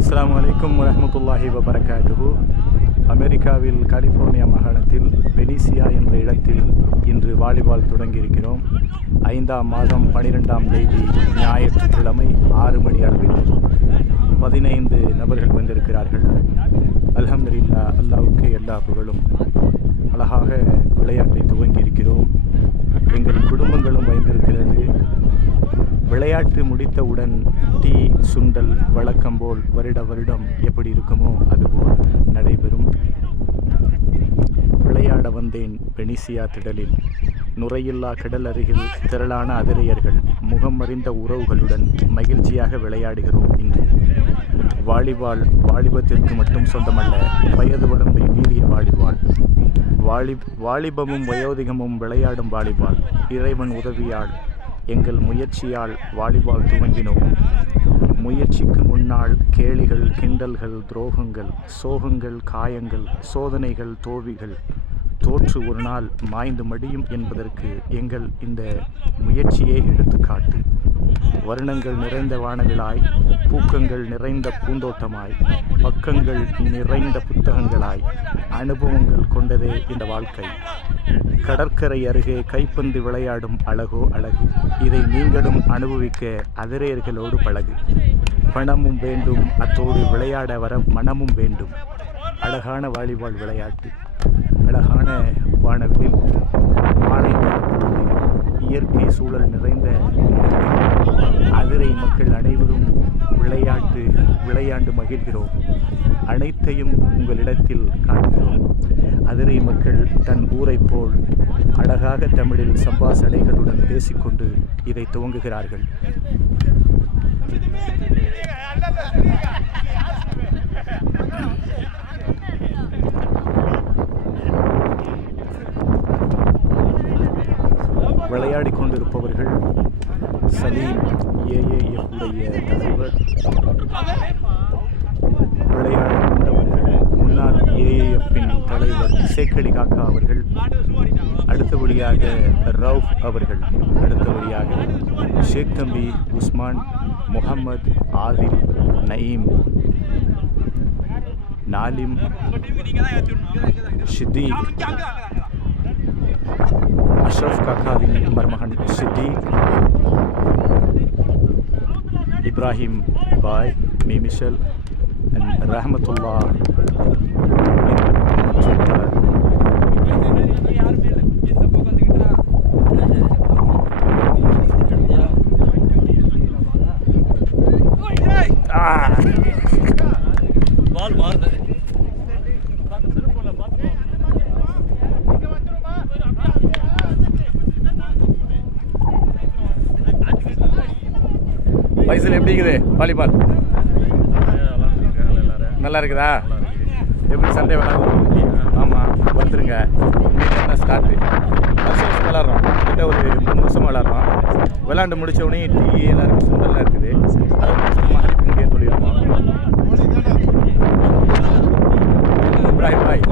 அஸ்ஸலாமு அலைக்கும் வரஹ்மத்துல்லாஹி வபரகாத்துஹு. அமெரிக்காவில் கலிஃபோர்னியா மாகாணத்தில் வெனிசியா என்ற இடத்தில் இன்று வாலிபால் தொடங்கியிருக்கிறோம். 5ஆம் மாதம் 12ஆம் தேதி ஞாயிற்றுக்கிழமை 6 மணி அளவில் 15 நபர்கள் வந்திருக்கிறார்கள். அல்ஹம்துலில்லாஹ், அல்லாஹ்வுக்கு எல்லா புகழும். அழகாக விளையாட்டை துவங்கியிருக்கிறோம். எங்கள் குடும்பங்களும் வைத்திருக்கிறது. விளையாட்டு முடித்தவுடன் டீ, சுண்டல் வழக்கம் போல் வருடம் எப்படி இருக்குமோ அதுபோல் நடைபெறும். விளையாட வந்தேன் வெனிசியா திடலில். நுரையில்லா கடல் அருகில் திரளான அதிரையர்கள், முகம் அறிந்த உறவுகளுடன் மகிழ்ச்சியாக விளையாடுகிறோம். இன்று வாலிபத்திற்கு மட்டும் சொந்தமல்ல, வயது வரம்பை மீறிய வாலிபமும் வயோதிகமும் விளையாடும் வாலிபால். இறைவன் உதவியால், எங்கள் முயற்சியால் வாலிபால் துவங்கினோம். முயற்சிக்கு முன்னால் கேலிகள், கிண்டல்கள், துரோகங்கள், சோகங்கள், காயங்கள், சோதனைகள், தோல்விகள் தோற்று ஒரு நாள் மாய்ந்து மடியும் என்பதற்கு எங்கள் இந்த முயற்சியே எடுத்துக்காட்டு. வருணங்கள் நிறைந்த வானவிலாய், பூக்கங்கள் நிறைந்த பூந்தோட்டமாய், பக்கங்கள் நிறைந்த புத்தகங்களாய், அனுபவங்கள் கொண்டதே இந்த வாழ்க்கை. கடற்கரை அருகே கைப்பந்து விளையாடும் அழகோ அழகு. இதை நீங்களும் அனுபவிக்க அதிரையர்களோடு பழகு. பணமும் வேண்டும், அத்தோடு விளையாட வர மனமும் வேண்டும். அழகான வாலிபால் விளையாட்டு. அழகான வானவில் மாலை நேரப்பொழுதில் இயற்கை சூழல் நிறைந்த அதிரை மக்கள் அனைவரும் விளையாண்டு மகிழ்கிறோம். அனைத்தையும் உங்களிடத்தில் காண்கிறோம். அதிரை மக்கள் தன் ஊரை போல் அழகாக தமிழில் சம்பாஷணைகளுடன் பேசிக்கொண்டு இதை துவங்குகிறார்கள். விளையாடி கொண்டிருப்பவர்கள் சலீம், ஏஏஎஃப் உடைய தலைவர். விளையாட கொண்டவர்கள் முன்னாள் ஏஏஎஃப்பின் தலைவர் சேக்கடி காக்கா அவர்கள். அடுத்தபடியாக ரவுஃப் அவர்கள். அடுத்தபடியாக ஷேக் தம்பி, உஸ்மான், முகமது, ஆதில், நயீம், நாலிம், ஷிதீக், அஷ்ரஃப் காக்காவின் மருமகன் ஷிதீக், இப்ராஹிம் பாய், மிமிஷல், ரஹமத்துல்லா மற்றும் பலர். வயசில் எப்படி இருக்குது வாலிபால்? நல்லா இருக்குதா? எப்படி சண்டே விளாடுறோம்? ஆமாம், வந்துருங்க. இன்னைக்கு ஸ்டார்ட்டு. வருஷம் விளாட்றோம். கிட்ட ஒரு 3 வருஷம் விளாட்றோம். விளாண்டு முடித்தவுடனே டீ எல்லாம் இருக்குது, சுண்டெல்லாம் இருக்குது. அதை நம்ம அனுப்பி முடிய சொல்லியிருக்கோம். இப்ராஹிம் பாய்,